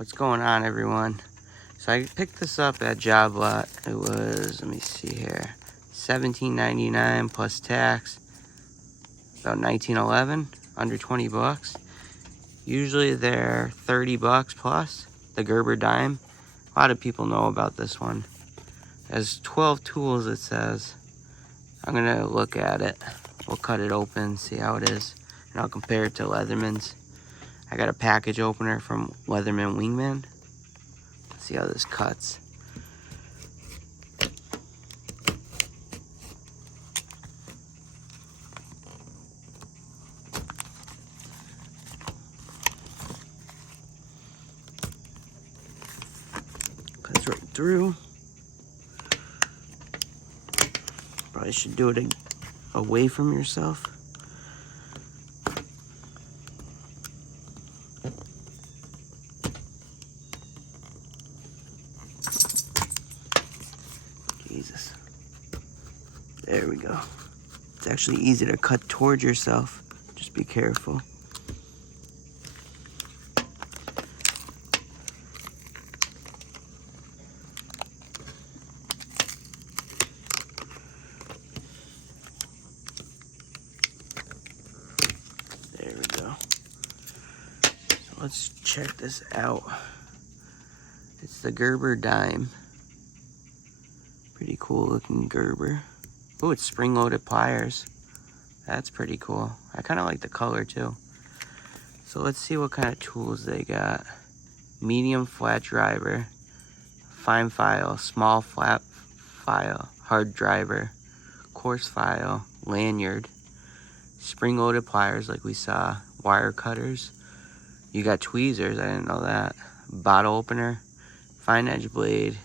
What's going on, everyone? So I picked this up at Job Lot. It was, let me see here, $17.99 plus tax, about $19.11, under 20 bucks. Usually they're 30 bucks plus. The Gerber Dime. A lot of people know about this one. It has 12 tools, it says. I'm gonna look at it. We'll cut it open, see how it is, and I'll compare it to Leatherman's. I got a package opener from Leatherman Wingman. Let's see how this cuts. Cuts right through. Probably should do it away from yourself. Jesus. There we go. It's actually easy to cut towards yourself. Just be careful. There we go. So let's check this out. It's the Gerber Dime. Pretty cool looking Gerber. Oh, it's spring-loaded pliers. That's pretty cool. I kind of like the color too. So let's see what kind of tools they got. Medium flat driver, fine file, small flat file, hard driver, coarse file, lanyard, spring-loaded pliers like we saw, wire cutters. You got tweezers, I didn't know that. Bottle opener, fine edge blade.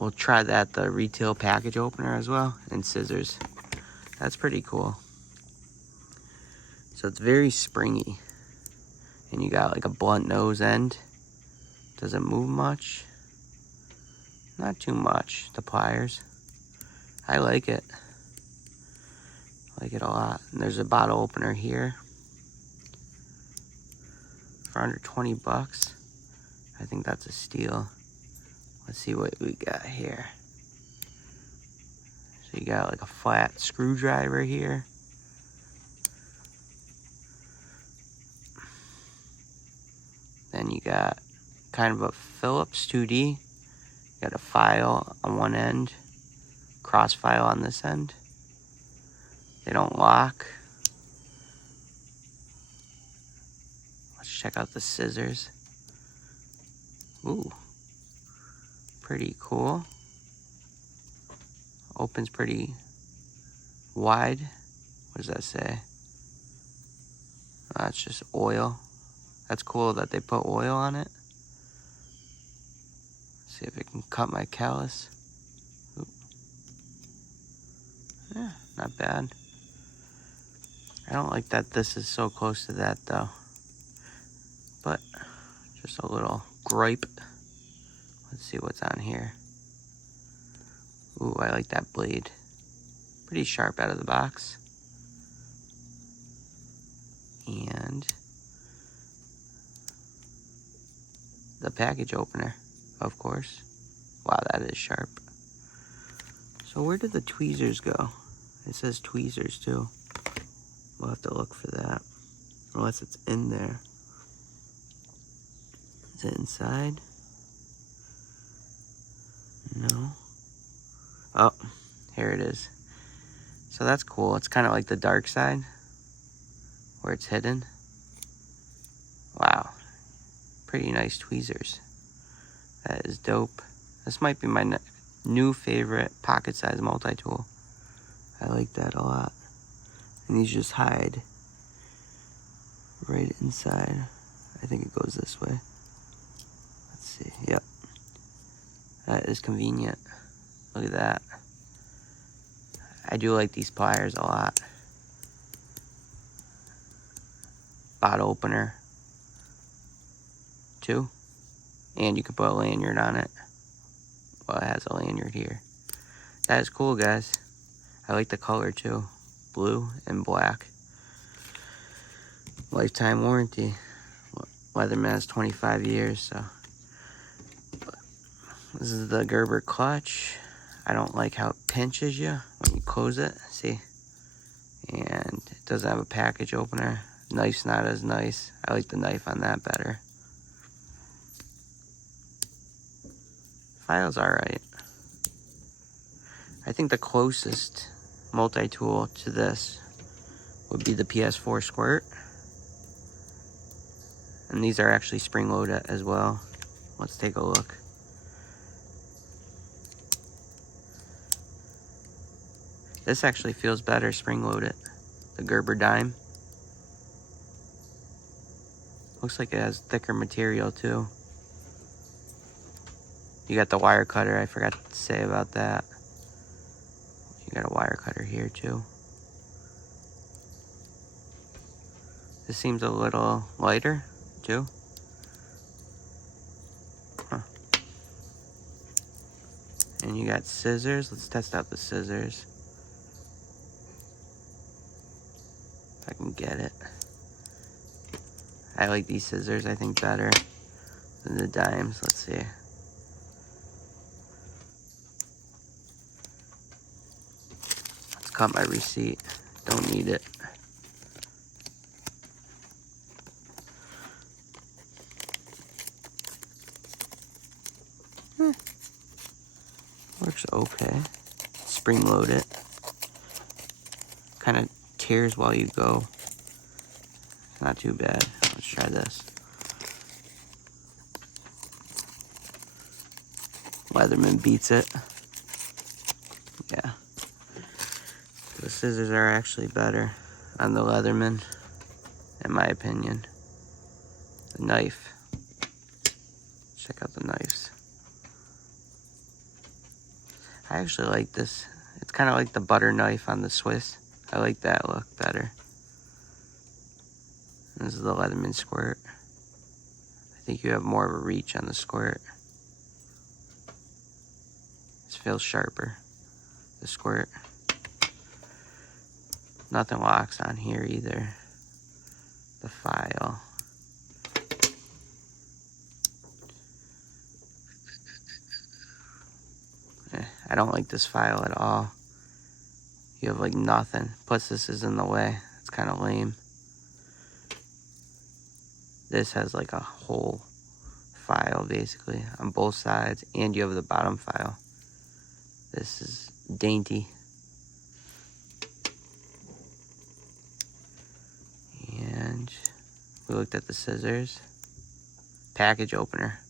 We'll try that, the retail package opener as well, and scissors. That's pretty cool. So it's very springy. And you got like a blunt nose end. Doesn't move much. Not too much, the pliers. I like it. I like it a lot. And there's a bottle opener here. For under 20 bucks. I think that's a steal. Let's see what we got here. So you got like a flat screwdriver here. Then you got kind of a Phillips 2D. You got a file on one end, cross file on this end. They don't lock. Let's check out the scissors. Ooh. Pretty cool. Opens pretty wide. What does that say? That's just oil. That's cool that they put oil on it. Let's see if it can cut my callus. Oop. Yeah, not bad. I don't like that this is so close to that though. But just a little gripe. Let's see what's on here. Ooh, I like that blade. Pretty sharp out of the box. And the package opener, of course. Wow, that is sharp. So where did the tweezers go? It says tweezers too. We'll have to look for that. Unless it's in there. Is it inside? No. Oh, here it is. So that's cool. It's kind of like the dark side where it's hidden. Wow. Pretty nice tweezers. That is dope. This might be my new favorite pocket size multi-tool. I like that a lot. And these just hide right inside. I think it goes this way. Let's see. Yep. That is convenient. Look at that. I do like these pliers a lot. Bottle opener. Too. And you can put a lanyard on it. Well, it has a lanyard here. That is cool, guys. I like the color too. Blue and black. Lifetime warranty. Leatherman has 25 years, so. But this is the Gerber clutch. I don't like how it pinches you when you close it, see? And it doesn't have a package opener. Knife's not as nice. I like the knife on that better. File's alright. I think the closest multi-tool to this would be the PS4 Squirt. And these are actually spring-loaded as well. Let's take a look. This actually feels better spring-loaded. The Gerber Dime. Looks like it has thicker material too. You got the wire cutter, I forgot to say about that. You got a wire cutter here too. This seems a little lighter too. Huh. And you got scissors. Let's test out the scissors. If I can get it. I like these scissors, I think, better than the dimes. Let's see. Let's cut my receipt. Don't need it. Works okay. Spring load it. Kind of tears while you go. Not too bad. Let's try this. Leatherman beats it. Yeah. The scissors are actually better on the Leatherman, in my opinion. The knife. Check out the knives. I actually like this. It's kind of like the butter knife on the Swiss. I like that look better. This is the Leatherman Squirt. I think you have more of a reach on the Squirt. This feels sharper, the Squirt. Nothing locks on here either. The file. I don't like this file at all. You have like nothing. Plus this is in the way. It's kind of lame. This has like a whole file basically on both sides, and you have the bottom file. This is dainty. And we looked at the scissors. Package opener.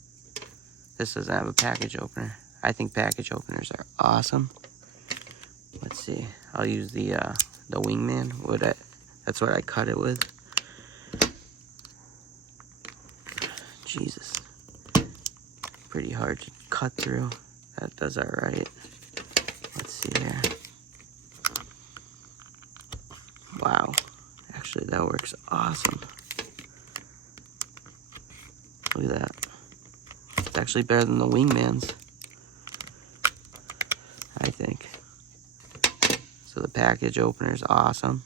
This doesn't have a package opener. I think package openers are awesome. Let's see. I'll use the Wingman. That's what I cut it with. Jesus. Pretty hard to cut through. That does alright. Let's see here. Wow. Actually, that works awesome. Look at that. It's actually better than the Wingman's, I think. So the package opener is awesome.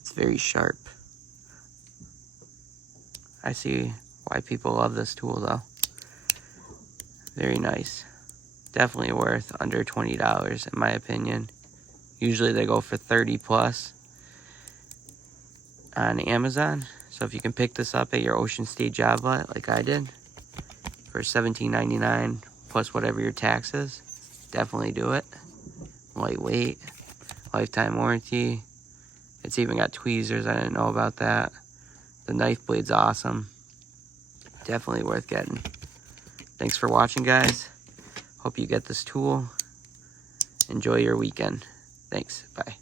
It's very sharp. I see why people love this tool though. Very nice. Definitely worth under $20 in my opinion. Usually they go for 30 plus on Amazon. So if you can pick this up at your Ocean State job lot like I did for $17.99 plus whatever your tax is, definitely do it. Lightweight, lifetime warranty. It's even got tweezers. I didn't know about that. The knife blade's awesome. Definitely worth getting. Thanks for watching, guys. Hope you get this tool. Enjoy your weekend. Thanks. Bye.